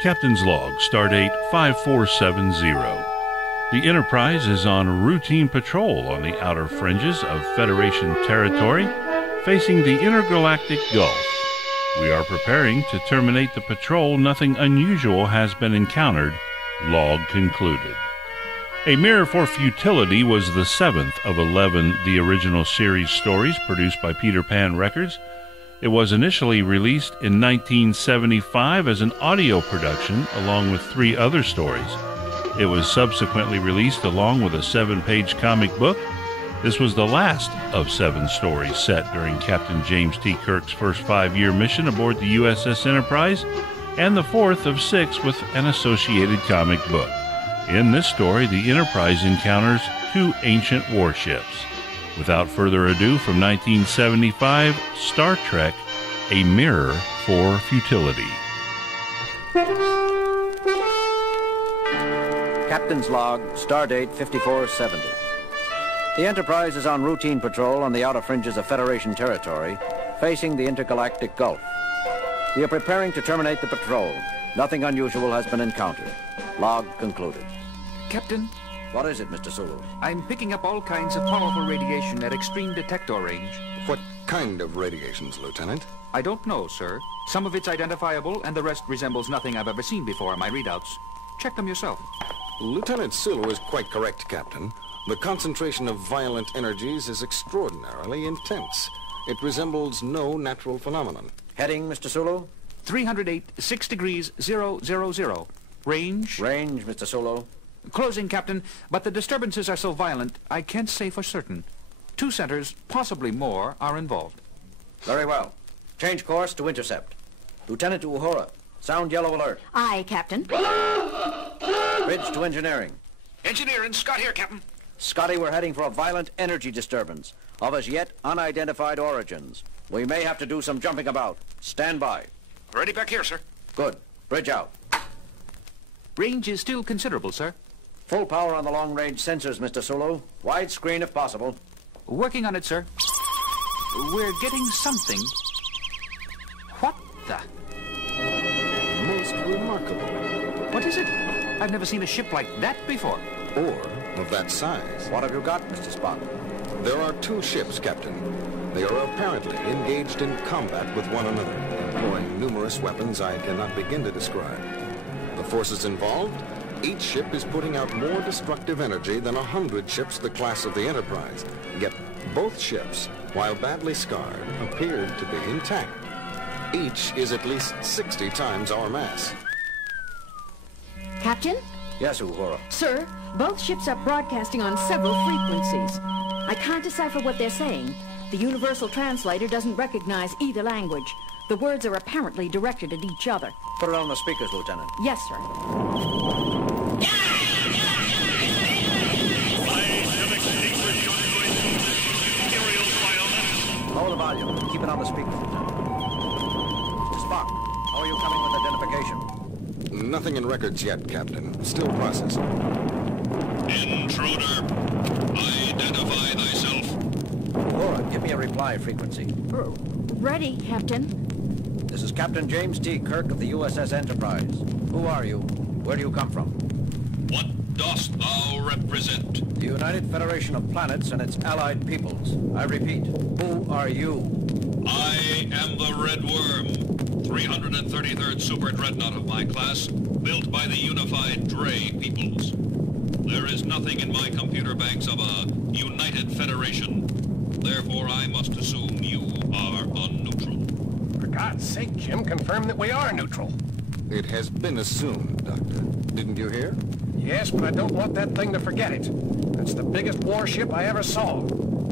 Captain's Log, Stardate 5470. The Enterprise is on routine patrol on the outer fringes of Federation territory, facing the intergalactic Gulf. We are preparing to terminate the patrol. Nothing unusual has been encountered. Log concluded. A Mirror for Futility was the 7th of 11 the original series stories produced by Peter Pan Records. It was initially released in 1975 as an audio production along with 3 other stories. It was subsequently released along with a 7-page comic book. This was the last of 7 stories set during Captain James T. Kirk's first 5-year mission aboard the USS Enterprise, and the 4th of 6 with an associated comic book. In this story, the Enterprise encounters 2 ancient warships. Without further ado, from 1975, Star Trek, A Mirror for Futility. Captain's Log, Stardate 5470. The Enterprise is on routine patrol on the outer fringes of Federation territory, facing the intergalactic Gulf. We are preparing to terminate the patrol. Nothing unusual has been encountered. Log concluded. Captain? What is it, Mr. Sulu? I'm picking up all kinds of powerful radiation at extreme detector range. What kind of radiations, Lieutenant? I don't know, sir. Some of it's identifiable, and the rest resembles nothing I've ever seen before in my readouts. Check them yourself. Lieutenant Sulu is quite correct, Captain. The concentration of violent energies is extraordinarily intense. It resembles no natural phenomenon. Heading, Mr. Sulu? 308, 6 degrees, 000. Range? Range, Mr. Sulu. Closing, Captain, but the disturbances are so violent, I can't say for certain. 2 centers, possibly more, are involved. Very well. Change course to intercept. Lieutenant Uhura, sound yellow alert. Aye, Captain. Bridge to engineering. Engineering, Scott here, Captain. Scotty, we're heading for a violent energy disturbance of as yet unidentified origins. We may have to do some jumping about. Stand by. Ready back here, sir. Good. Bridge out. Range is still considerable, sir. Full power on the long-range sensors, Mr. Sulu. Wide screen if possible. Working on it, sir. We're getting something. What the? Most remarkable. What is it? I've never seen a ship like that before. Or of that size. What have you got, Mr. Spock? There are 2 ships, Captain. They are apparently engaged in combat with one another, employing numerous weapons I cannot begin to describe. The forces involved? Each ship is putting out more destructive energy than 100 ships the class of the Enterprise. Yet both ships, while badly scarred, appeared to be intact. Each is at least 60 times our mass. Captain? Yes, Uhura. Sir, both ships are broadcasting on several frequencies. I can't decipher what they're saying. The universal translator doesn't recognize either language. The words are apparently directed at each other. Put it on the speakers, Lieutenant. Yes, sir. Lower the volume. Keep it on the speakers, Lieutenant. Mr. Spock, how are you coming with identification? Nothing in records yet, Captain. Still processing. Intruder, identify thyself. Uhura, give me a reply frequency. Ready, Captain. This is Captain James T. Kirk of the USS Enterprise. Who are you? Where do you come from? What dost thou represent? The United Federation of Planets and its allied peoples. I repeat, who are you? I am the Red Worm, 333rd Super Dreadnought of my class, built by the unified Dre peoples. There is nothing in my computer banks of a United Federation. Therefore, I must assume you are unneutral. For God's sake, Jim, confirm that we are neutral. It has been assumed, Doctor. Didn't you hear? Yes, but I don't want that thing to forget it. That's the biggest warship I ever saw.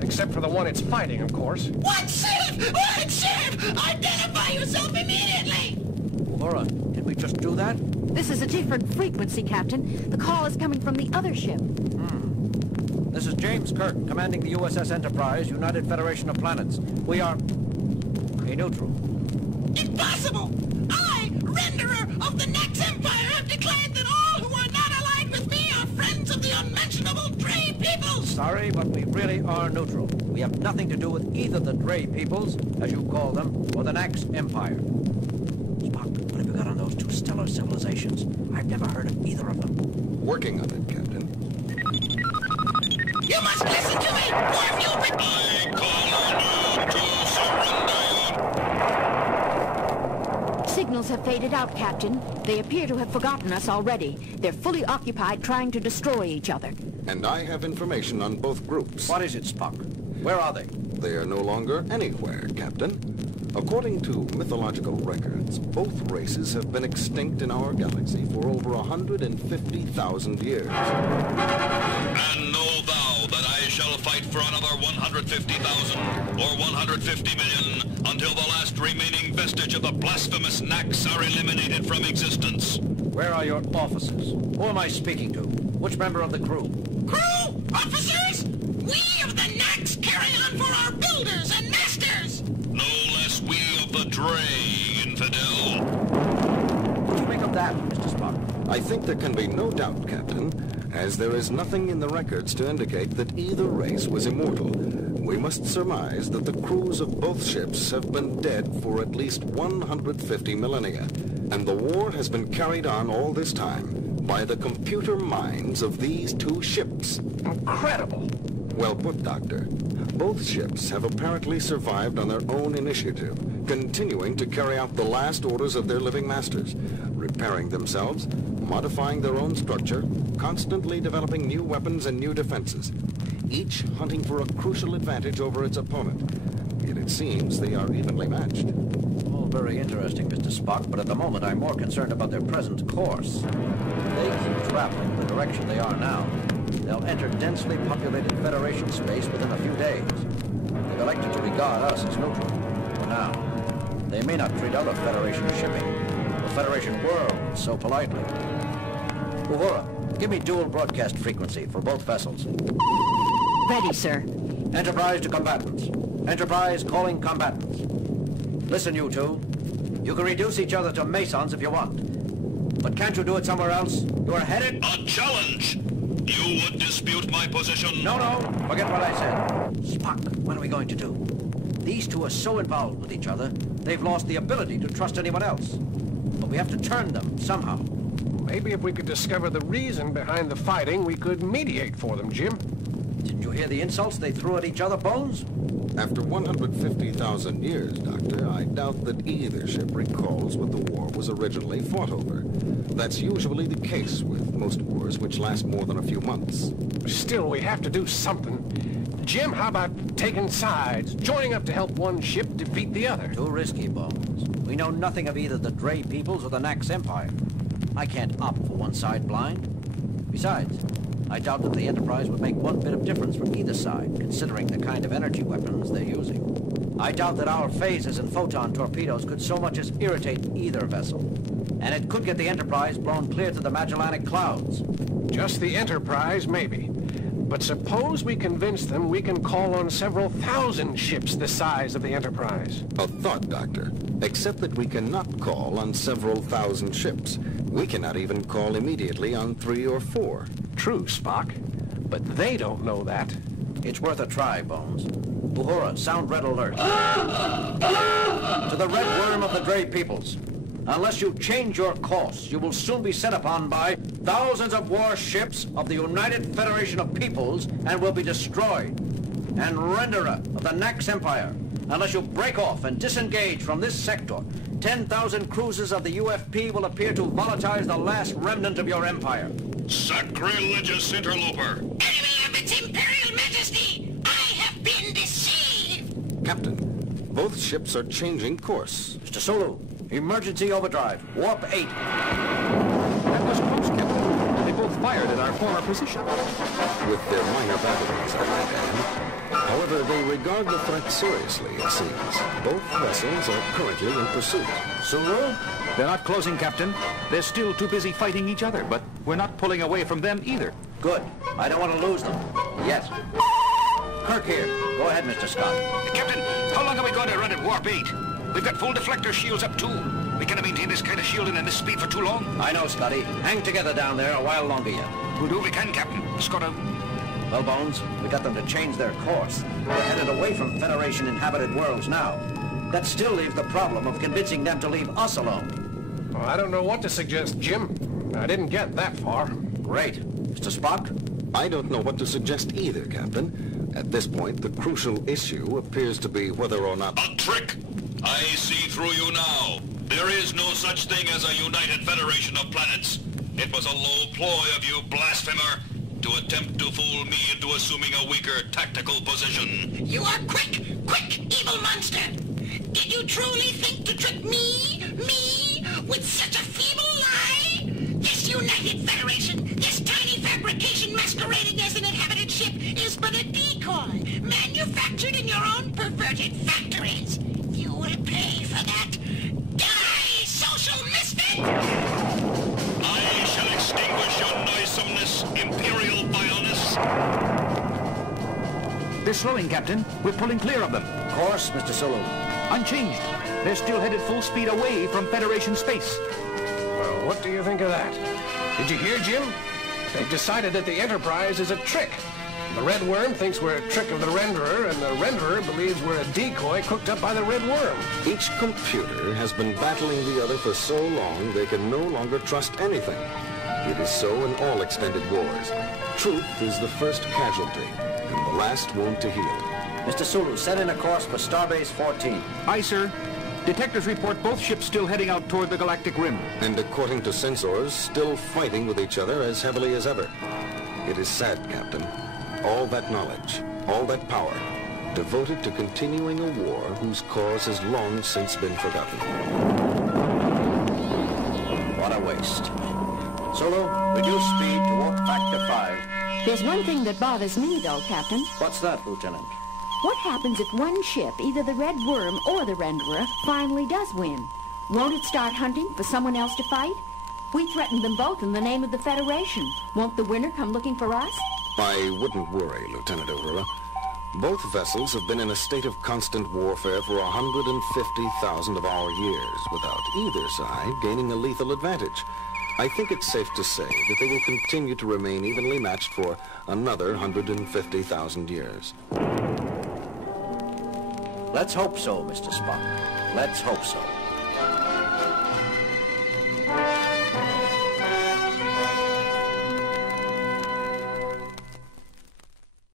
Except for the one it's fighting, of course. What ship? What ship? Identify yourself immediately! Uhura, did we just do that? This is a different frequency, Captain. The call is coming from the other ship. This is James Kirk, commanding the USS Enterprise, United Federation of Planets. We are a neutral. Impossible! I, renderer of the next empire, have declared that all who are not allied with me are friends of the unmentionable Dre peoples! Sorry, but we really are neutral. We have nothing to do with either the Dre peoples, as you call them, or the Nax Empire. Spock, what have you got on those 2 stealth stellar civilizations. I've never heard of either of them. Working on it, Captain. You must listen to me, or you'll be... I call on you to surrender. Signals have faded out, Captain. They appear to have forgotten us already. They're fully occupied trying to destroy each other. And I have information on both groups. What is it, Spock? Where are they? They are no longer anywhere, Captain. According to mythological records, both races have been extinct in our galaxy for over 150,000 years. And know thou that I shall fight for another 150,000 or 150 million until the last remaining vestige of the blasphemous Nax are eliminated from existence. Where are your officers? Who am I speaking to? Which member of the crew? Crew? Officers? We of the Nax carry on for our builders and masters! No less we of the Dre, infidel. What do you make of that, Mr. Spock? I think there can be no doubt, Captain, as there is nothing in the records to indicate that either race was immortal. We must surmise that the crews of both ships have been dead for at least 150 millennia, and the war has been carried on all this time by the computer minds of these two ships. Incredible. Well put, Doctor. Both ships have apparently survived on their own initiative, continuing to carry out the last orders of their living masters, repairing themselves, modifying their own structure, constantly developing new weapons and new defenses, each hunting for a crucial advantage over its opponent. Yet it seems they are evenly matched. All very interesting, Mr. Spock, but at the moment I'm more concerned about their present course. If they keep traveling the direction they are now, they'll enter densely populated Federation space within a few days. They've elected to regard us as neutral. For now. They may not treat other Federation shipping, or Federation worlds, so politely. Uhura, give me dual broadcast frequency for both vessels. Ready, sir. Enterprise to combatants. Enterprise calling combatants. Listen, you two. You can reduce each other to Masons if you want. But can't you do it somewhere else? You are headed... A challenge! You would dispute my position? No, forget what I said. Spock, what are we going to do? These two are so involved with each other, they've lost the ability to trust anyone else. But we have to turn them somehow. Maybe if we could discover the reason behind the fighting, we could mediate for them, Jim. Didn't you hear the insults they threw at each other, Bones? After 150,000 years, Doctor, I doubt that either ship recalls what the war was originally fought over. That's usually the case with most wars which last more than a few months. Still, we have to do something. Jim, how about taking sides, joining up to help one ship defeat the other? Too risky, Bones. We know nothing of either the Dre peoples or the Nax Empire. I can't opt for one side blind. Besides, I doubt that the Enterprise would make one bit of difference for either side, considering the kind of energy weapons they're using. I doubt that our phasers and photon torpedoes could so much as irritate either vessel. And it could get the Enterprise blown clear to the Magellanic Clouds. Just the Enterprise, maybe. But suppose we convince them we can call on several thousand ships the size of the Enterprise. A thought, Doctor. Except that we cannot call on several thousand ships. We cannot even call immediately on 3 or 4. True, Spock. But they don't know that. It's worth a try, Bones. Uhura, sound red alert. To the red worm of the Dre peoples. Unless you change your course, you will soon be set upon by thousands of warships of the United Federation of Peoples and will be destroyed. And Renderer of the Nax Empire. Unless you break off and disengage from this sector, 10,000 cruisers of the UFP will appear to volatilize the last remnant of your empire. Sacrilegious interloper! Enemy of its Imperial Majesty, I have been deceived! Captain, both ships are changing course. Mr. Sulu, emergency overdrive, warp 8. That was close, Captain. They both fired at our former position. With their minor batteries, I might add. However, they regard the threat seriously, it seems. Both vessels are currently in pursuit. Sulu? They're not closing, Captain. They're still too busy fighting each other, but we're not pulling away from them either. Good. I don't want to lose them. Yet. Kirk here. Go ahead, Mr. Scott. Captain, how long are we going to run at warp 8? We've got full deflector shields up too. We can't maintain this kind of shielding and this speed for too long. I know, Scotty. Hang together down there a while longer yet. We'll do what we can, Captain. Scott out. Well, Bones, we got them to change their course. They're headed away from Federation-inhabited worlds now. That still leaves the problem of convincing them to leave us alone. Well, I don't know what to suggest, Jim. I didn't get that far. Great. Mr. Spock? I don't know what to suggest either, Captain. At this point, the crucial issue appears to be whether or not... A trick! I see through you now. There is no such thing as a united federation of planets. It was a low ploy of you, blasphemer, to attempt to fool me into assuming a weaker tactical position. You are quick, evil monster! Did you truly think to trick me, with such a feeble lie? This United Federation, this tiny fabrication masquerading as an inhabited ship, is but a decoy, manufactured in your own perverted factories. You will pay for that. Die, social misfit! I shall extinguish your noisomeness, imperial vileness. They're slowing, Captain. We're pulling clear of them. Course, Mr. Sulu. Unchanged. They're still headed full speed away from Federation space. Well, what do you think of that? Did you hear, Jim? They've decided that the Enterprise is a trick. The Red Worm thinks we're a trick of the Renderer, and the Renderer believes we're a decoy cooked up by the Red Worm. Each computer has been battling the other for so long they can no longer trust anything. It is so in all extended wars. Truth is the first casualty, and the last wound to heal. Mr. Sulu, set in a course for Starbase 14. Aye, sir. Detectors report both ships still heading out toward the galactic rim. And according to sensors, still fighting with each other as heavily as ever. It is sad, Captain. All that knowledge, all that power, devoted to continuing a war whose cause has long since been forgotten. What a waste. Sulu, reduce speed to warp factor 5. There's one thing that bothers me, though, Captain. What's that, Lieutenant? What happens if one ship, either the Red Worm or the Renderer, finally does win? Won't it start hunting for someone else to fight? We threatened them both in the name of the Federation. Won't the winner come looking for us? I wouldn't worry, Lieutenant Uhura. Both vessels have been in a state of constant warfare for 150,000 of our years, without either side gaining a lethal advantage. I think it's safe to say that they will continue to remain evenly matched for another 150,000 years. Let's hope so, Mr. Spock. Let's hope so.